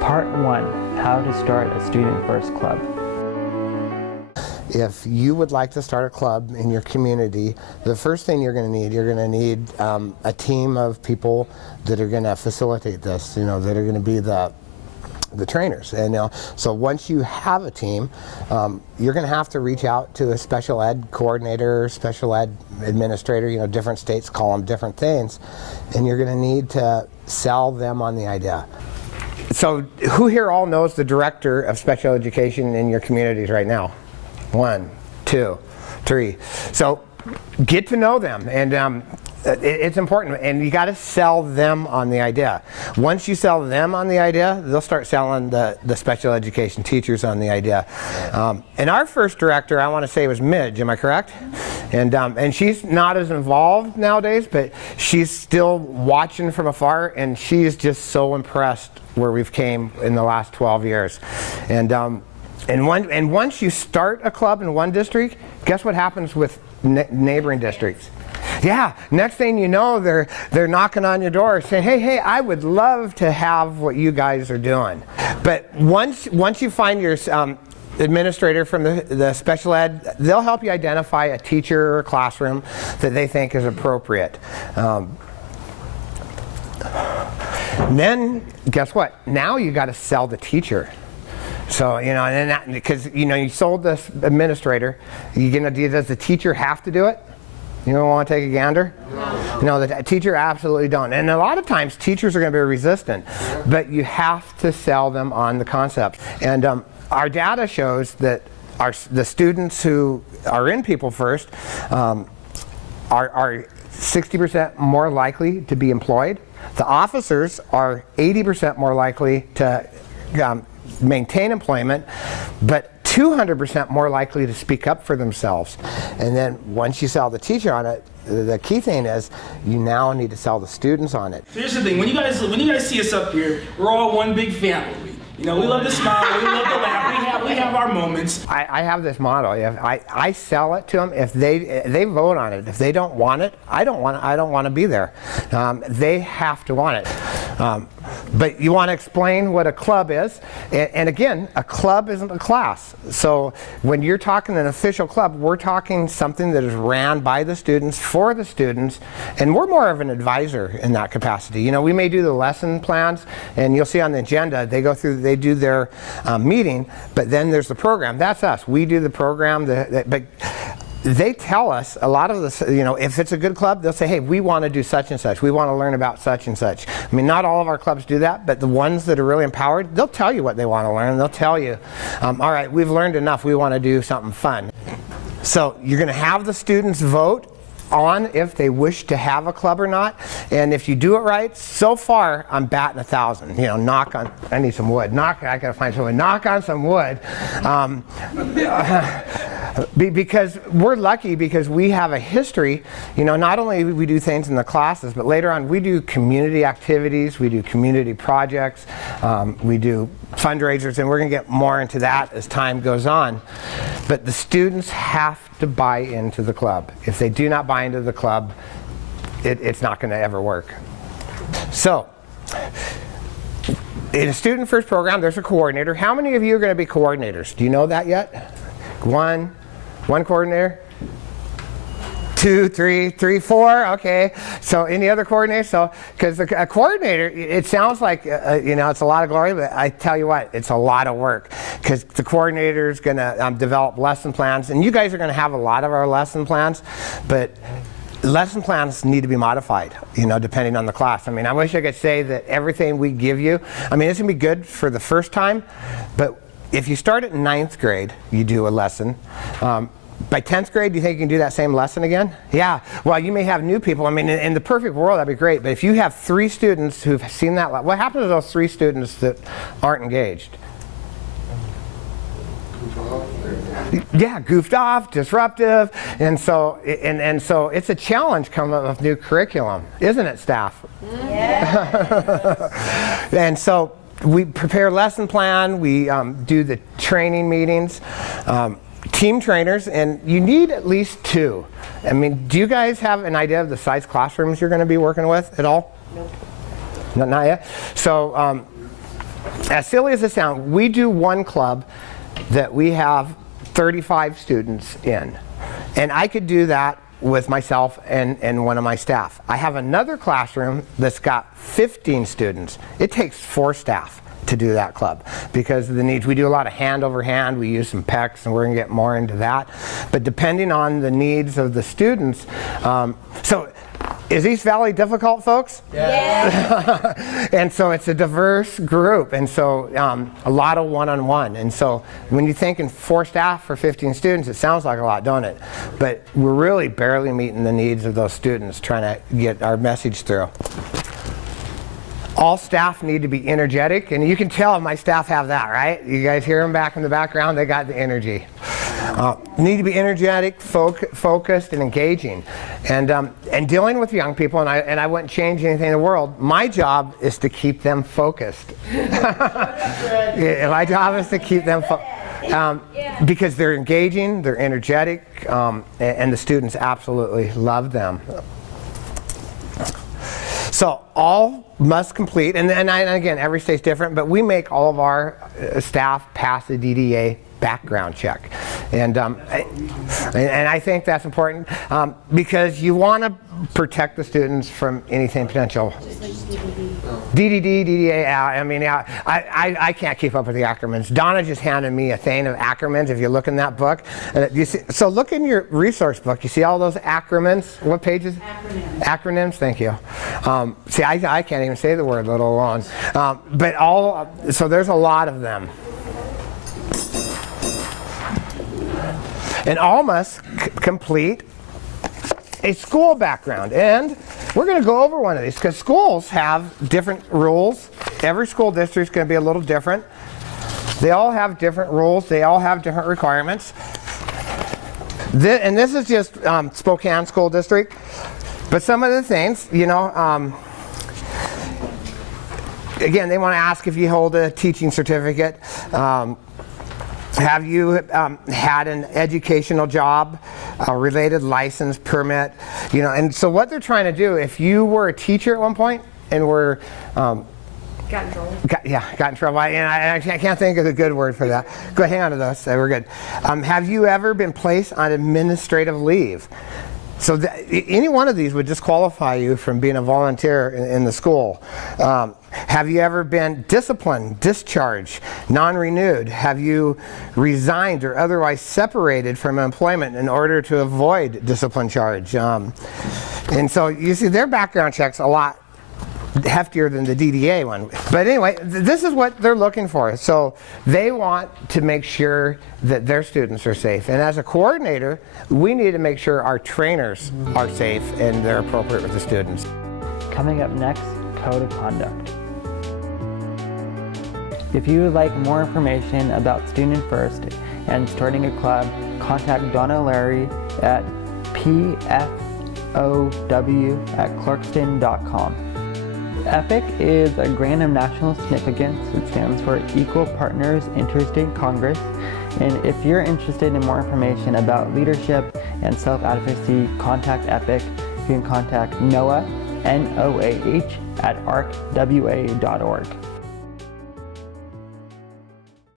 Part 1, How to Start a Student First Club. If you would like to start a club in your community, the first thing you're going to need a team of people that are going to facilitate this, that are going to be the trainers. And so once you have a team, you're going to have to reach out to a special ed coordinator, special ed administrator. Different states call them different things, and you're going to need to sell them on the idea. So who here all knows the director of special education in your communities right now? 1, 2, 3. So get to know them, and it's important, and you got to sell them on the idea. Once you sell them on the idea, they'll start selling the special education teachers on the idea. And our first director, I want to say, was Midge. Am I correct? And she's not as involved nowadays, but she's still watching from afar, and she's just so impressed where we've came in the last 12 years. And once you start a club in one district, guess what happens with neighboring districts? Yeah, next thing you know, they're knocking on your door saying, hey, I would love to have what you guys are doing. But once you find your administrator from the special ed, they'll help you identify a teacher or classroom that they think is appropriate. Then, guess what? Now you got to sell the teacher. So, because you sold this administrator, does the teacher have to do it? You don't want to take a gander? No, the teacher absolutely don't. And a lot of times teachers are going to be resistant, but you have to sell them on the concept. And our data shows that the students who are in People First are 60% more likely to be employed. The officers are 80% more likely to maintain employment, but 200% more likely to speak up for themselves. And then once you sell the teacher on it, the key thing is you now need to sell the students on it. So here's the thing, when you guys see us up here, we're all one big family. We love to smile, we love to laugh, we have our moments. I have this motto. I sell it to them. If they vote on it. If they don't want it, I don't want to be there. They have to want it. But you want to explain what a club is, and again, a club isn't a class. So when you're talking an official club, we're talking something that is ran by the students, for the students, and we're more of an advisor in that capacity. We may do the lesson plans, and you'll see on the agenda, they do their meeting, but then there's the program. That's us. We do the program, but they tell us a lot of this, if it's a good club, they'll say, hey, we want to do such and such. We want to learn about such and such. I mean, not all of our clubs do that, but the ones that are really empowered, they'll tell you what they want to learn. They'll tell you, all right, we've learned enough. We want to do something fun. So you're going to have the students vote on if they wish to have a club or not, and if you do it right, so far I'm batting 1,000. Knock on. I need some wood. I gotta find some wood. Knock on some wood, because we're lucky because we have a history. Not only do we do things in the classes, but later on we do community activities, we do community projects, we do fundraisers, and we're gonna get more into that as time goes on. But the students have to buy into the club. If they do not buy into the club, it's not going to ever work. So, in a Student First program, there's a coordinator. How many of you are going to be coordinators? Do you know that yet? One coordinator? 2, 3, 4, okay. So any other coordinators? So, because a coordinator, it sounds like, it's a lot of glory, but I tell you what, it's a lot of work. Because the coordinator is going to develop lesson plans, and you guys are going to have a lot of our lesson plans, but lesson plans need to be modified, depending on the class. I mean, I wish I could say that everything we give you, it's going to be good for the first time, but if you start at 9th grade, you do a lesson. By 10th grade, do you think you can do that same lesson again? Yeah. Well, you may have new people. In the perfect world, that'd be great. But if you have 3 students who've seen that, what happens to those 3 students that aren't engaged? Yeah, goofed off, disruptive, and so it's a challenge coming up with new curriculum, isn't it, staff? Yeah. And so we prepare lesson plan. We do the training meetings. Team trainers, and you need at least 2. Do you guys have an idea of the size classrooms you're going to be working with at all? Nope. Not yet. So as silly as it sounds, we do one club that we have 35 students in. And I could do that with myself and one of my staff. I have another classroom that's got 15 students. It takes 4 staff to do that club because of the needs. We do a lot of hand over hand. We use some PECs, and we're going to get more into that. But depending on the needs of the students, so is East Valley difficult, folks? Yeah. And so it's a diverse group, and so a lot of one-on-one. And so when you think in 4 staff for 15 students, it sounds like a lot, don't it? But we're really barely meeting the needs of those students, trying to get our message through. All staff need to be energetic, and you can tell my staff have that, right? You guys hear them back in the background, they got the energy. Need to be energetic, focused, and engaging. And dealing with young people, and I wouldn't change anything in the world, my job is to keep them focused. My job is to keep them focused. Because they're engaging, they're energetic, and the students absolutely love them. So all must complete, and again, every state's different, but we make all of our staff pass the DDA background check. And I think that's important because you want to protect the students from anything potential. DDD, DDA, I mean, I can't keep up with the acronyms. Donna just handed me a thing of acronyms. If you look in that book, you see, so look in your resource book. You see all those acronyms? What pages? Acronyms, thank you. See, I can't even say the word, let alone. So there's a lot of them. And all must complete a school background. And we're going to go over one of these because schools have different rules. Every school district is going to be a little different. They all have different rules. They all have different requirements. And this is just Spokane School District. But some of the things, you know, again, they want to ask if you hold a teaching certificate. Have you had an educational job, a related license, permit, you know? And so what they're trying to do, if you were a teacher at one point and were got in trouble. Got in trouble. I can't think of a good word for that. Go hang on to those. We're good. Have you ever been placed on administrative leave? So any one of these would disqualify you from being a volunteer in the school. Have you ever been disciplined, discharged, non-renewed? Have you resigned or otherwise separated from employment in order to avoid discipline charge? And so you see their background check's a lot heftier than the DDA one. But anyway, this is what they're looking for. So they want to make sure that their students are safe. And as a coordinator, we need to make sure our trainers are safe and they're appropriate with the students. Coming up next, Code of Conduct. If you would like more information about Student First and starting a club, contact Donna Larry at pfow@clarkston.com. EPIC is a grant of national significance. It stands for Equal Partners Interstate Congress. And if you're interested in more information about leadership and self-advocacy, contact EPIC. You can contact Noah, Noah, @arcwa.org.